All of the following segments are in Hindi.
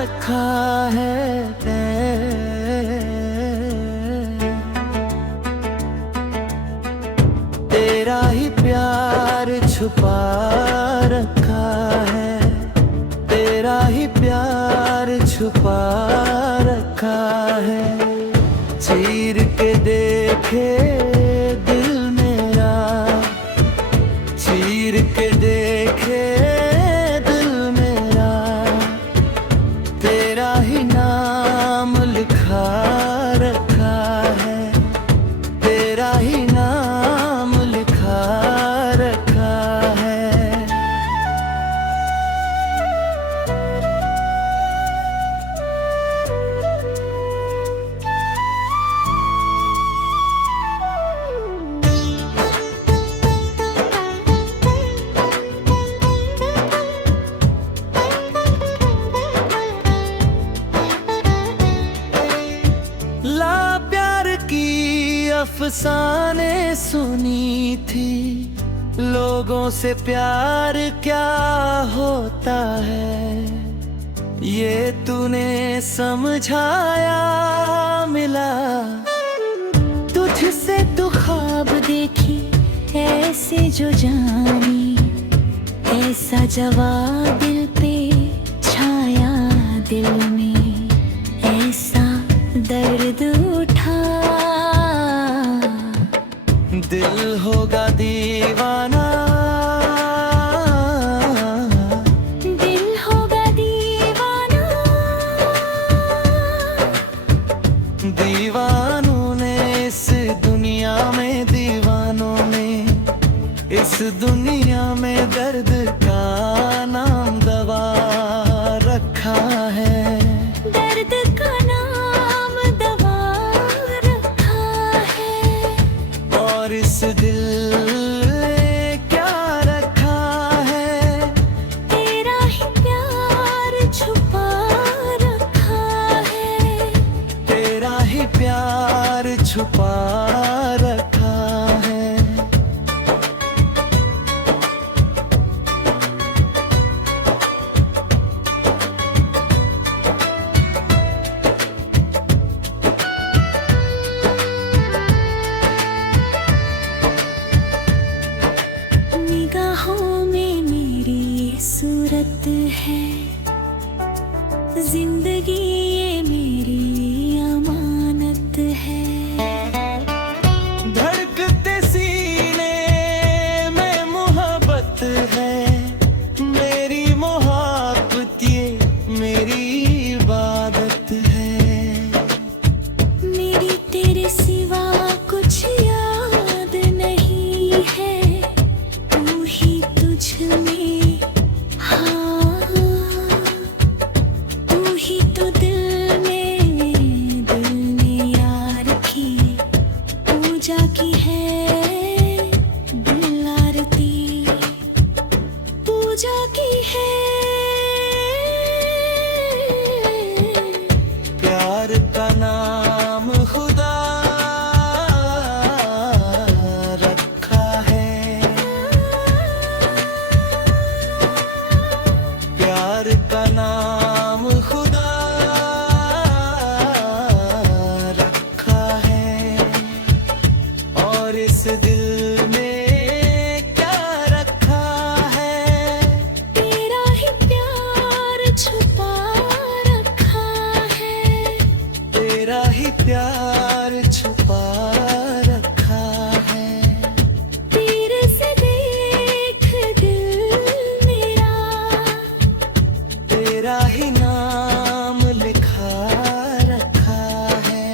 रखा है। तेरा ही प्यार छुपा रखा है, तेरा ही प्यार छुपा रखा है। चीर के देखे दिल मेरा, चीर के देखे दिल मेरा, तेरा ही नाम लिखा रखा है, तेरा ही नाम लिखा रखा है। ला प्यार की अफसाने सुनी थी, लोगों से प्यार क्या होता है, ये तूने समझाया मिला। तुझसे तो ख्वाब देखी ऐसे जो जानी, ऐसा जवाब दिल पे छाया दिल में, ऐसा दर्द उठा। दिल होगा दीवाना, दिल होगा दीवाना। दीवानों ने इस दुनिया में, दीवानों ने इस दुनिया में दर्द का नाम दवा रखा है। दर्द का नाम दवा रखा है। और इस दिल ने क्या रखा है, तेरा ही प्यार छुपा रखा है, तेरा ही प्यार छुपा रखा है। निगाहों में मेरी सूरत है, जिंदगी ये मेरी अमानत है। धड़कते सीने में मोहब्बत है, मेरी मोहब्बत ये मेरी इबादत है। मेरी तेरे सिवा कुछ याद नहीं है, तू ही तुझ में, हाँ तू ही तो दिल ने यार की पूजा की है। दिल आरती पूजा की है। प्यार का नाम खुदा रखा है, प्यार का नाम खुदा रखा है। और इस दिल में क्या रखा है, तेरा ही प्यार छुपा रखा है, तेरा ही प्यार छुपा रखा है। तेरे से देख दिल मेरा, तेरा ही नाम लिखा रखा है।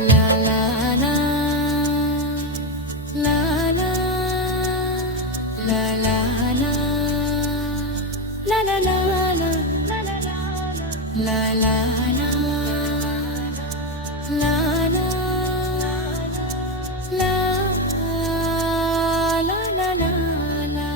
ला ला ला ला ला ला ला ला ला ला ला ला ला ला ला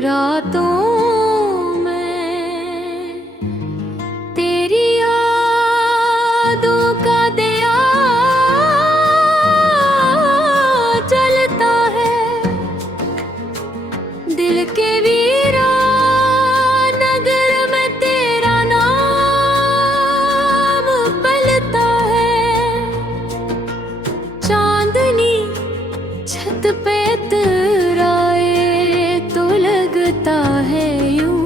रातों में तेरी यादों का दिया जलता है, दिल के वीरान नगर में तेरा नाम पलता है। चांदनी छत पे इतराए तो लगता है यूं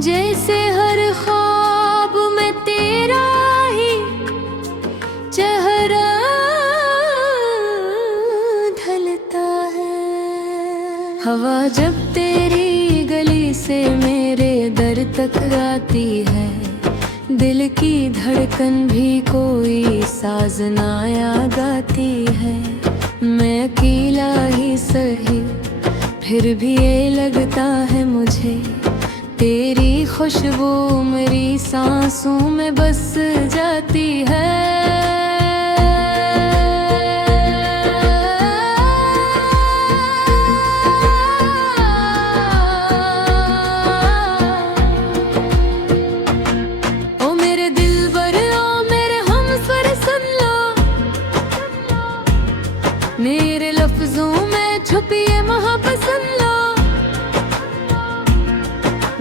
जैसे हर ख्वाब में तेरा ही चेहरा ढलता है। हवा जब तेरी गली से मेरे दर तक आती है, दिल की धड़कन भी कोई साज ना याद आती है। मैं अकेला ही सही फिर भी ये लगता है मुझे, तेरी खुशबू मेरी सांसों में बस जाती है। मेरे लफ्जों में छुपी है मोहब्बत सुन लो,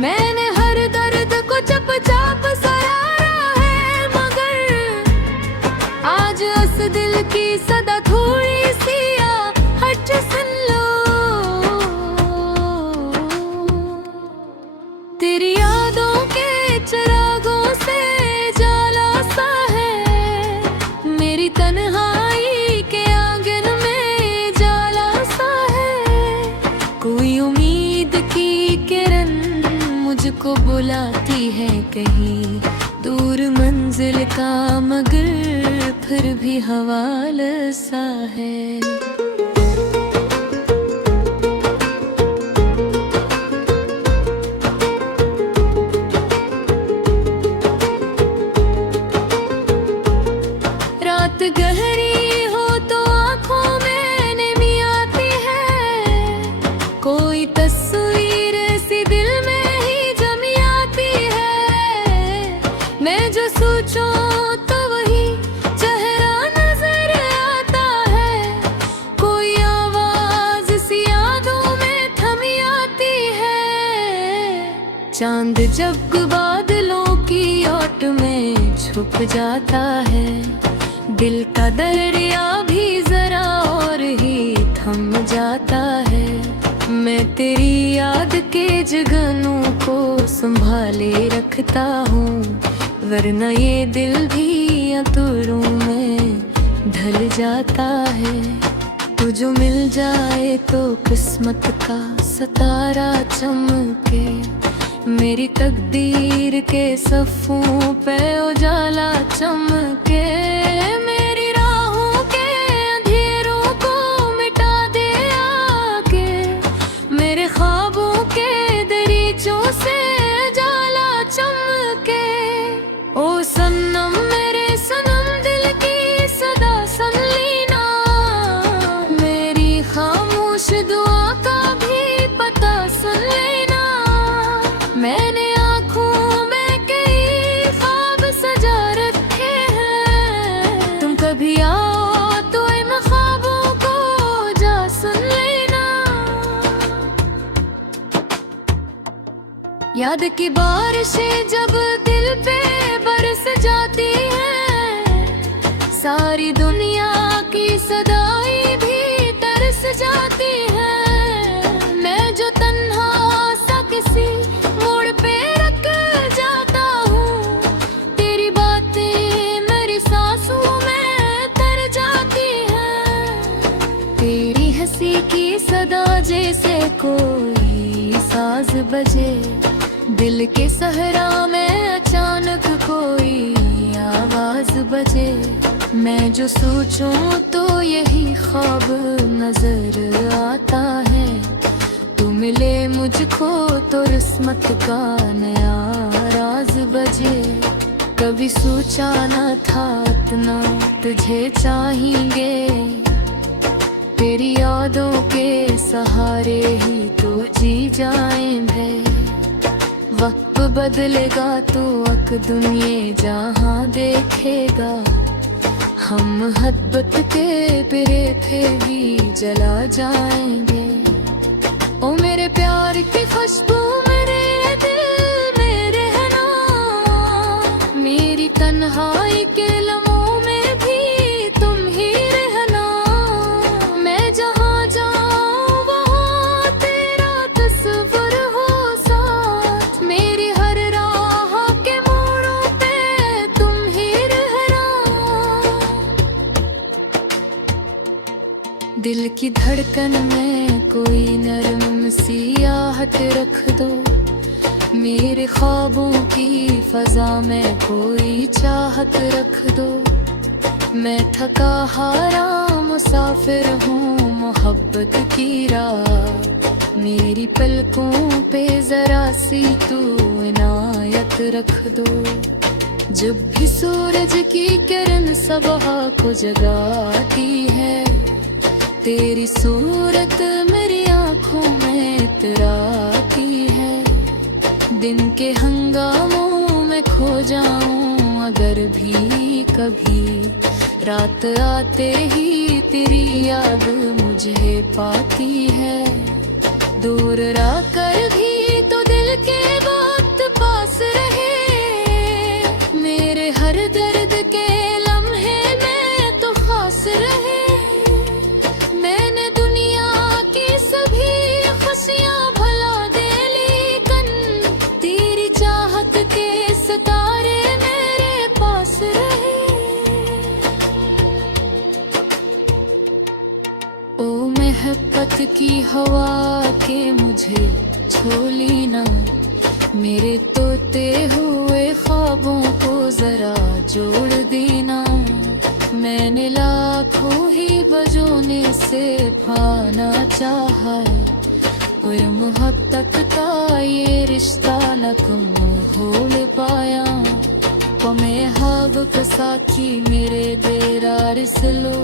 मैंने हर दर्द को चुपचाप सराहा है, मगर आज उस दिल की सदा थोड़ी सी हट सुन लो। तेरी यादों के चिरागों से जाला सा है मेरी तन्हाई के आंगन में, कोई उम्मीद की किरण मुझको बुलाती है कहीं दूर मंजिल का, मगर फिर भी हवाला सा है। रात गहरी हो तो आंखों में नमी आती है, कोई तस्वीर सी दिल में ही जमी आती है। मैं जो सोचूं तो वही चेहरा नजर आता है, कोई आवाज सी यादों में थमी आती है। चांद जब बादलों की ओट में छुप जाता है, दिल का दरिया भी जरा और ही थम जाता है। मैं तेरी याद के जगनों को संभाले रखता हूँ, वरना ये दिल भी अंतरों में ढल जाता है। तू जो मिल जाए तो किस्मत का सितारा चमके, मेरी तकदीर के सफ़ों पे उजाला चमके। मेरी राहों के अंधेरों को मिटा दे आके, मेरे ख्वाबों के दरीचों से उजाला चमके। ओ सनम मेरे सनम दिल की सदा सुन लेना, मेरी खामोश दुआ का भी पता सुन लेना। मैंने आँखों में कई ख्वाब सजा रखे हैं, तुम कभी आओ तो इन ख्वाबों को जा सुन लेना। याद की बारिशें जब दिल पे बरस जाती हैं, सारी दुनिया की सदाई भी तरस जाती है। मैं जो तन्हा सा किसी मोड़ पे रख जाता हूँ, तेरी बातें मेरी सांसों में तर जाती हैं। तेरी हंसी की सदा जैसे कोई साज बजे, दिल के सहरा में अचानक कोई आवाज बजे। मैं जो सोचूं तो यही ख्वाब नजर आता है, तू मिले मुझको तो किस्मत का नया राज बजे। कभी सोचा न था इतना तुझे चाहेंगे, तेरी यादों के सहारे ही तो जी जाएंगे। वक्त बदलेगा तो अक दुनिया जहाँ देखेगा। हम मोहब्बत के पिरे थे भी जला जाएंगे। ओ मेरे प्यार की खुशबू मेरे दिल में रहना, मेरी तन्हाई के लम्हों में भी तुम ही रहना। मैं जहाँ जाऊँ वहाँ तेरा तस्वीर हो साथ, मेरी हर राह के मोड़ों पे तुम ही रहना। दिल की धड़कन में कोई नरम सी आहट रख दो, मेरे ख्वाबों की फजा में कोई चाहत रख दो। मैं थका हारा मुसाफिर हूँ मोहब्बत की राह, मेरी पलकों पे जरा सी तू इनायत रख दो। जब भी सूरज की किरण सुबह को जगाती है, तेरी सूरत मेरी आँखों में इतराती है। दिन के हंगामों में खो जाऊं अगर भी कभी, रात आते ही तेरी याद मुझे पाती है। दूर रह कर भी तो दिल के वक्त पास रहे, मेरे हर दर्द के लम्हे में तो खास रहे। मैंने दुनिया की सभी खुशियाँ भुला दे, लेकिन तेरी चाहत के सितारे मेरे पास रहे। ओ मोहब्बत की हवा के मुझे छोली ना, मेरे तोते हुए ख्वाबों को जरा जोड़ देना। मैंने लाखों ही बजोने से पाना चाहा है, और मोहब्बत का ये रिश्ता न तुम हो पाया। मैं हब साथी मेरे बेरार सलो,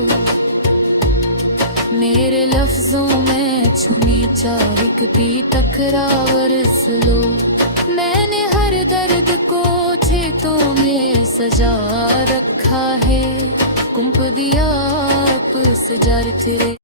मेरे लफ्जों में छुमी चारिकती तकरार सलो। मैंने हर दर्द को छेतों में सजा रखा है, कुंप दिया आप सजार तेरे।